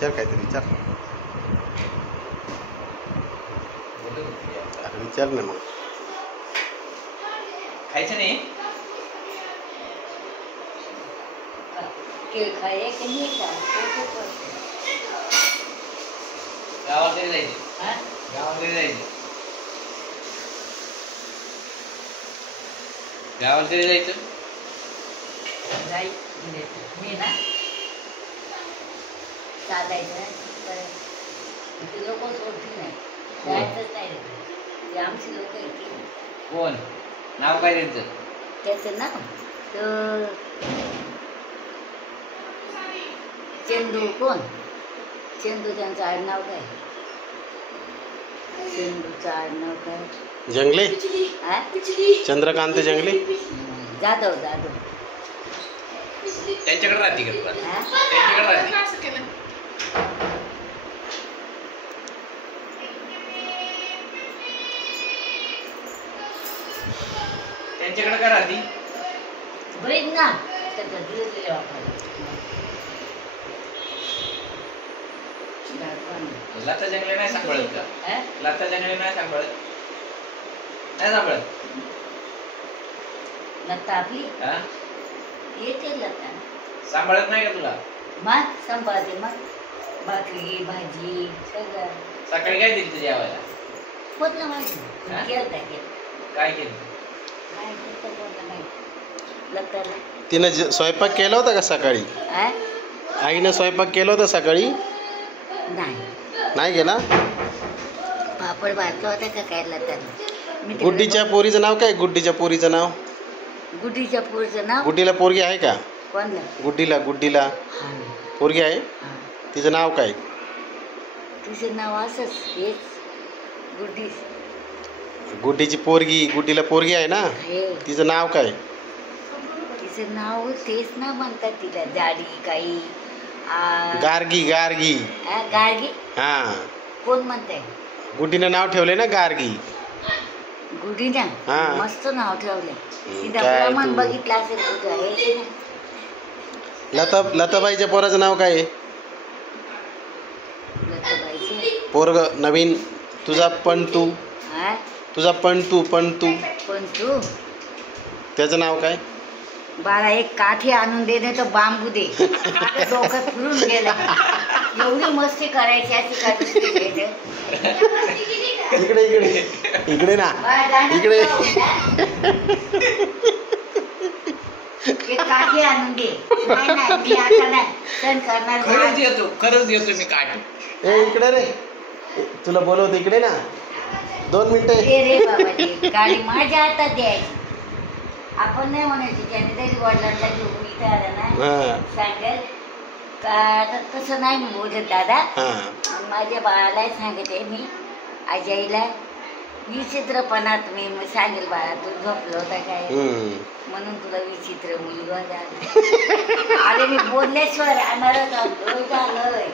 विचार काहीतरी विचार. अरे विचार ना मग. खायचं नाही. गावाला तरी जायचे. गावाला तरी जायचे. गावाला तरी जायचं. मी ना चालायचं ते लोक सोडतील नाही जायचंच नाही रे. ते आमची लोक येतील. कोण नाव काय त्यांचं? त्याचं नाव तर चंदू. कोण चंदू? त्यांचं आडनाव काय? चंदूचं आडनाव काय? जंगले. हा चंद्रकांत जंगले. जाधव. जाधव त्यांच्याकडे राहते का तुला? त्यांच्याकडे राहते. त्यांच्याकडे का राहते? बरेच ना त्याचा दिवस दिले वापरायला. लता जंगले नाही सांभाळत का? लता जंगले नाही सांभाळत. नाही सांभाळत. लता आपली हा येते. लता सांभाळत नाही का तुला? मग सांभाळते. मग भाकरी भाजी सगळं. सकाळी काय दिली तुझ्या जेवायला? पोतला माहिती केलं काय काय केलं? काय केलं पोतला माहिती. लताला तिनं स्वयंपाक केला होता का सकाळी? आईनं स्वयंपाक केला होता सकाळी? नाही केला. पापड भाजला होता का काय लताला? गुड्डीच्या पोरीचं नाव काय? गुड्डीच्या पोरीचं नाव? गुड्डीच्या पोरीचं नाव? गुड्डीला पोरगी आहे का? कोणला? गुड्डीला पोरगी आहे. तिचं नाव काय? तिचं नाव असंच हेच गुड्डी. गुड्डीची पोरगी, गुड्डीला पोरगी आहे ना, तिचं नाव काय? तिचं नाव तेच ना म्हणतात तिला. जाडी काही गार्गी. गार्गी. हा कोण म्हणताय? गुड्डीनं नाव ठेवले ना गार्गी. गुड्डीना मस्त नाव ठेवले. तिथं काय प्रमाण तू? बघितलं असेल तुझं हे ना. लताबाईच्या पोराचं नाव काय आहे? लताबाईचे पोरग नवीन. तुझा पंटू. पंटू पण तू त्याचं नाव काय? बाळा एक काठी आणून दे नाही तर बांबू दे. माझं डोकं फिरून गेलं. एवढी मस्ती करायची अशी काठी. इकडे ना इकडे. एक काठी आणून दे. नाही मी आता नाही सण करणार. खरंच येतो मी काठी. इकडे रे, तुला बोलवतो इकडे ना. 2 मिनिटं. रे बाबा ते गाडी माझ्या हातात द्यायची. आपण नाही म्हणायची त्याने तरी वडिलांना घेऊन इथे आला ना सांगेल का तसं नाही मी बोलत दादा. माझ्या बाळाला सांगते मी आजीला विचित्रपणात मी सांगेल बाळा तू झोपलं होता काय म्हणून तुला विचित्र मुलगा झाला. अरे मी बोलल्याशिवाय राहणारच झालंय.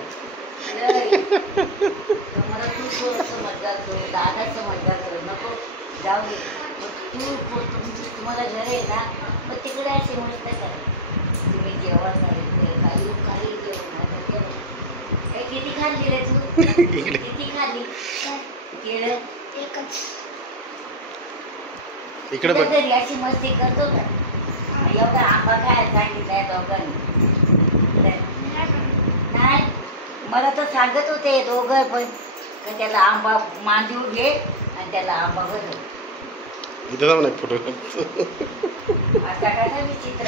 मला तू समजदार करू दादा समजदार करू नको जाऊ दे. तुम्हाला घर आहे ना मग तिकडे असे मस्त करा. तुम्ही जेवण काही जेवण किती खाल्ली रे तू? किती खाल्ली? केळं एकच. इकडे बघ. घरी अशी मस्ती करतो का? एवढा आंबा खायला सांगितलाय दोघांनी. नाही मला तर सांगत होते दोघं पण त्याला आंबा मांजूर घे आणि त्याला आंबा भरव. इथं जाऊ नाही फोटो. आता कसा विचित्र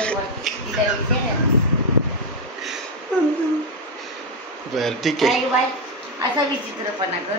बरं ठीक आहे. बाय असा विचित्रपणा कर.